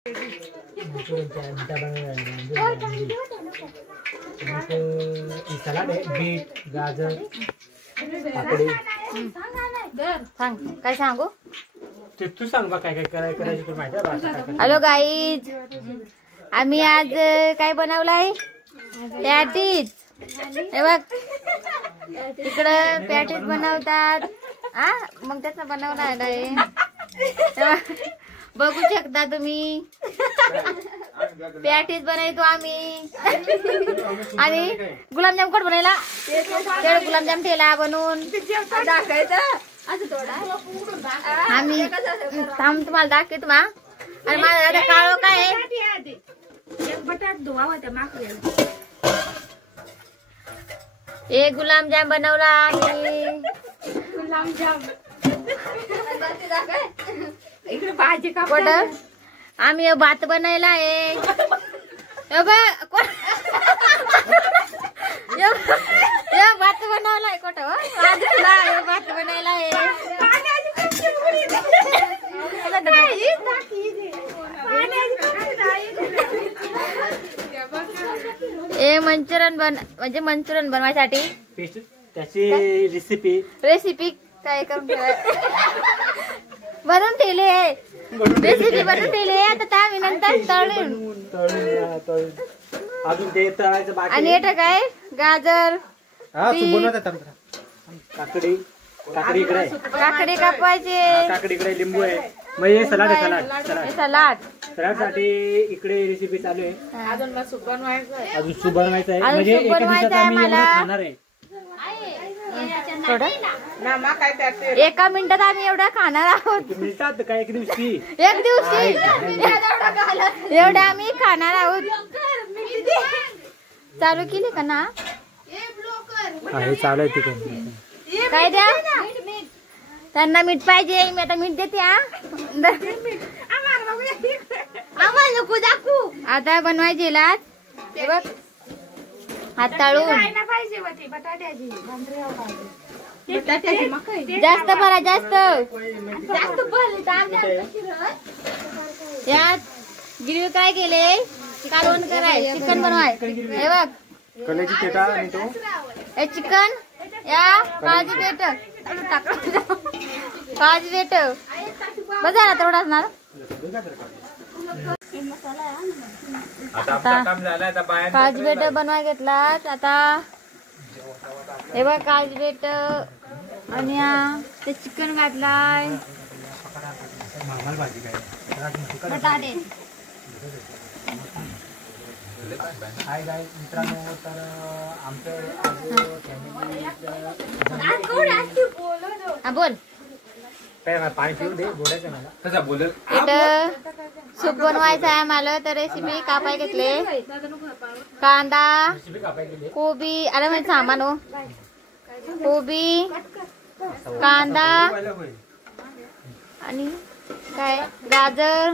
Salad आहे, bit, गाजर, काकडी. सांग काय सांगू ते तू सांग बा काय काय करायचं तुला माहिती आहे. हॅलो गाईज, आम्ही आज काय बनवलंय पॅटीज. हे बघ तिकडं पॅटीज बनवतात हा, मग त्याचा बनवला आहे. बघू शकता तुम्ही पॅटीज बनवतो आम्ही. आणि गुलाबजाम कोण बनवला? तेवढं गुलाबजाम ठेला बनवून आम्ही. थांब तुम्हाला दाखवतो मा. आणि माझा दादा काळो काय एक गुलाबजाम बनवला आम्ही. आम्ही भात बनायला आहे. भात बनवलाय कुठं भात बनायला आहे. हे मंचुरियन म्हणजे मंचुरियन बनवायसाठी त्याची रेसिपी काय करून बनवून ठेवले. रेसिपी बनवून ठेवले. आता आम्ही नंतर तळून अजून ते तळायचं बाकी. आणि येतं काय गाजर, काकडी इकडे, काकडी कापायचे. काकडी इकडे, लिंबू आहे. मग हे सलाड आहे. सलाड साठी इकडे रेसिपी चालू आहे. अजून सूप बनवायचं आहे. म्हणजे एका दिवसात आम्ही एवढं खाणार आहे. एका मिनिटात आम्ही एवढा खाणार आहोत. मिळतात का एक दिवशी? एक दिवशी एवढा आम्ही खाणार आहोत. चालू केली का ना? हे चालू आहे तिकडे. काय द्या त्यांना मीठ पाहिजे. मी आता मीठ देते. आता बनवायचे लाट. हे बघ हात ताळून जास्त भरा. जास्त यात गिरवी काय केले? कालवण कराय, चिकन बनवाय. हे बघ कलेजी पेटा आणि तो हे चिकन. या काळजी पेट काळजी पेट बस झाला तेवढाच ना. काळजी पेट बनवाय घेतलात. आता हे बघ काळजी पेट आणि ते चिकन घातलाय. बटाटे हाय गाईज मित्रांनो, तर आमचं बोल पाणी पिऊन दे. बोलायचं मला बोल. इथं सूप बनवायचं आहे आम्हाला. तर रेसिपी कापाय घेतले. कांदा, कोबी, अरे म्हणजे सामान हो. कोबी, कांदा आणि काय गाजर,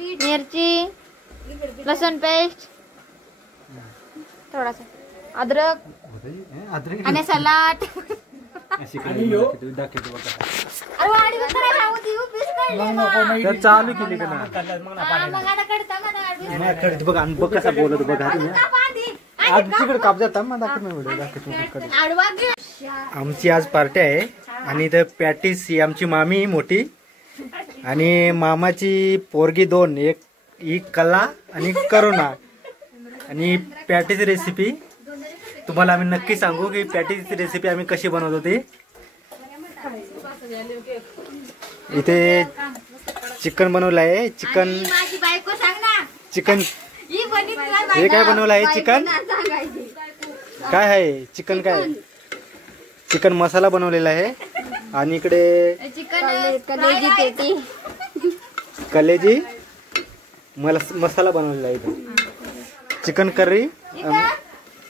मिरची, लसूण पेस्ट, थोडासा अद्रक आणि सलाड. चालू केली का बघ कसा बोलत बघा. तिकडे काप जाता. आमची आज पार्टी आहे आणि इथं पॅटीस ही आमची मामी मोठी आणि मामाची पोरगी 2, एक ही कला आणि करुणा. आणि पॅटीची रेसिपी तुम्हाला आम्ही नक्की सांगू की पॅटीची रेसिपी आम्ही कशी बनवतो ते. इथे चिकन बनवलं आहे. चिकन हे काय बनवलं आहे? चिकन काय आहे? चिकन काय? चिकन मसाला बनवलेला आहे. आणि इकडे कलेजी मसाला बनवलेला आहे. चिकन करी,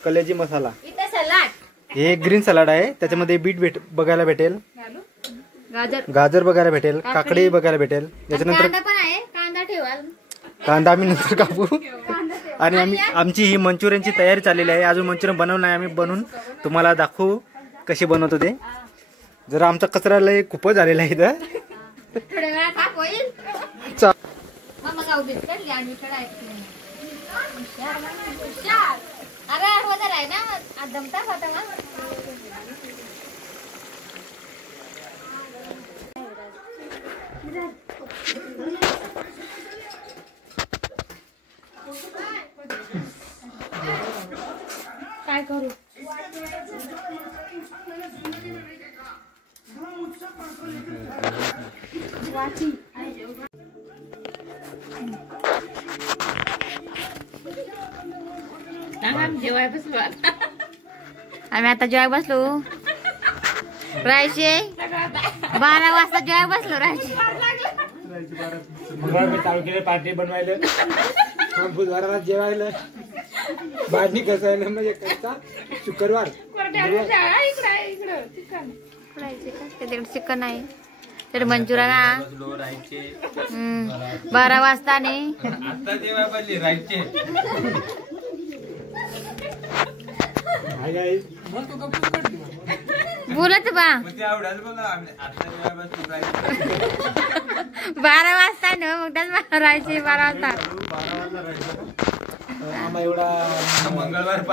कलेजी मसाला. हे ग्रीन सलाड आहे. त्याच्यामध्ये बीट बघायला भेटेल, गाजर बघायला भेटेल, काकडी बघायला भेटेल. त्याच्यानंतर कांदा आम्ही नंतर कापू. आणि आमची ही मंचुरियनची तयारी चाललेली आहे. अजून मंचुरियन बनवलं नाही. आम्ही बनवून तुम्हाला दाखवू कशी बनवतो ते. जरा आमचा कचरा लय खूपच झालेला आहे इथं. मग गाव बिस्किट लिहान बिस्किट ऐकते अरे होणार आहे ना आज दमता होता मग काय करू वाची जेवाय बसलो आम्ही आता जेवाय बसलो राहायचे 12 वाजता जेवाय बसलो राहायचे मी चालू केले पार्टी बनवायला बुधवाराला जेवायला भाजी कसायला म्हणजे कसा शुक्रवार चिकन आहे तर मंचुरा ना 12 वाजता नाही बोलत बा 12 वाजता न मग त्याच राहायचे 12 वाजता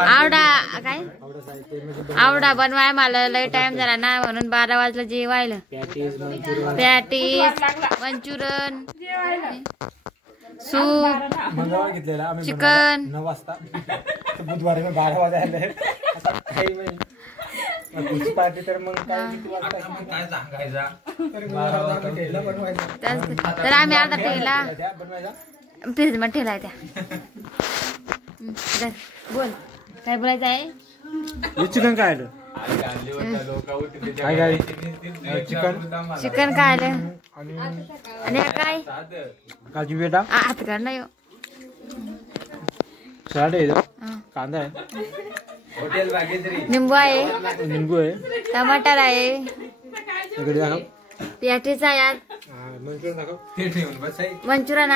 आवडा काय आवडा बनवाय मला लय टाइम झाला ना म्हणून 12 वाजला जेवायला पॅटीस मंचुरन सूप घेतलेला चिकन 9 वाजता बुधवारी 12 वाजायला पार्टी तर मग काय तर आम्ही अर्धा ठेवला फ्रीज मध्ये ठेवलाय त्या बोल काय बोलायचं आहे चिकन काय आलं चिकन चिकन काय आलं आणि काय काजू बेटा हात काढ नाही सलाड आहे कांदा आहे निंबू आहे निंबू आहे टमाटर आहे इकडे दाखव पॅटीस आहे मंचुरियन दाखव मंचुरन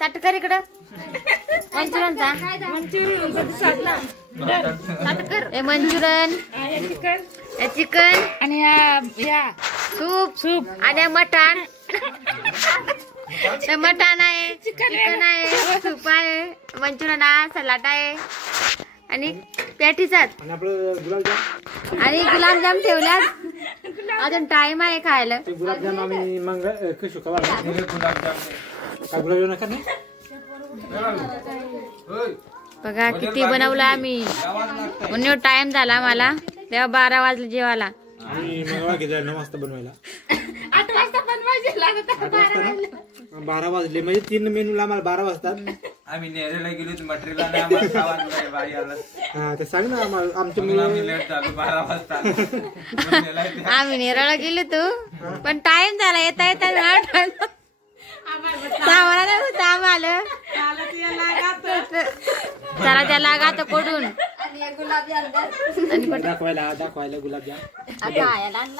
ताटकर इकडं मंचुरनचा मंचुरन चिकन आणि सूप आणि मटण मटण आहे चिकन आहे सूप आहे मंचुरन आहे सलाड आहे आणि पॅटीसात आणि गुलाबजाम ठेवल्यात अजून टाइम आहे खायला गुलाबजाम आम्ही शुक्रवार गुलाबजाम नका नाही बघा किती बनवलं आम्ही म्हणून टाइम झाला मला तेव्हा 12 वाजले जेवायला घेतला 9 वाजता बनवायला 8 वाजता बनवायचे 12 वाजले म्हणजे 3 मेनूला आम्हाला 12 वाजतात आम्ही नेरेला गेलो मटेरियल हा तर सांग ना आमच्या मुलं लेट झालो 12 वाजता आम्ही नेरळला गेलो तू पण टाइम झाला येता येता सावरा होता आम्हाला चला त्या लागा तर कोडून दाखवायला गुलाबजाम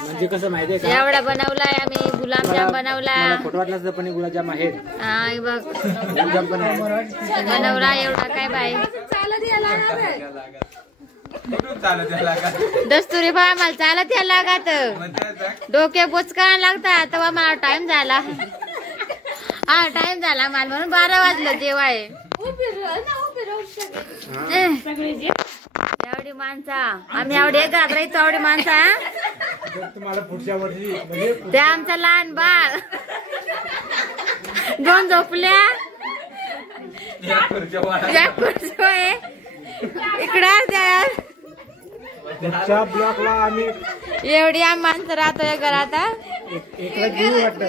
म्हणजे कसं माहितीये का एवढा बनवलाय आम्ही गुलाबजाम बनवला फोटो वाटला पण गुलाबजाम आहेत हा बघ गुलाबजाम पण बनवला एवढा काय बाई दस्तुरी बा मला चालत यायला लागत डोके बोचका लागतात तेव्हा मला टाइम झाला हा टाइम झाला मला म्हणून 12 वाजलं जेवाय एवढी माणसा आम्ही एवढी घरात राहायचो एवढी माणसा तुम्हाला पुढच्या वर्षी म्हणजे ते आमचं लहान बाळ 2 झोपल्या इकडं पुढच्या ब्लॉकला आम्ही एवढी आम्ही माणसं राहतोय घरात एकला जीव वाटत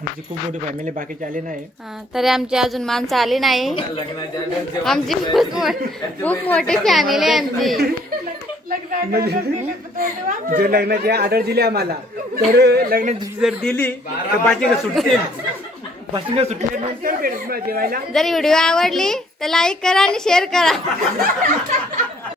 आमची खूप मोठी फॅमिली बाकीची आली नाही तरी आमची अजून माणसं आली नाही आमची खूप मोठी फॅमिली आहे आमची जर लग्नाची ऑर्डर दिली आम्हाला तर लग्नाची जर दिली तर बाकी सुटतील बाकी सुटल्यानंतर जेवायला जर व्हिडिओ आवडली तर लाईक करा आणि शेअर करा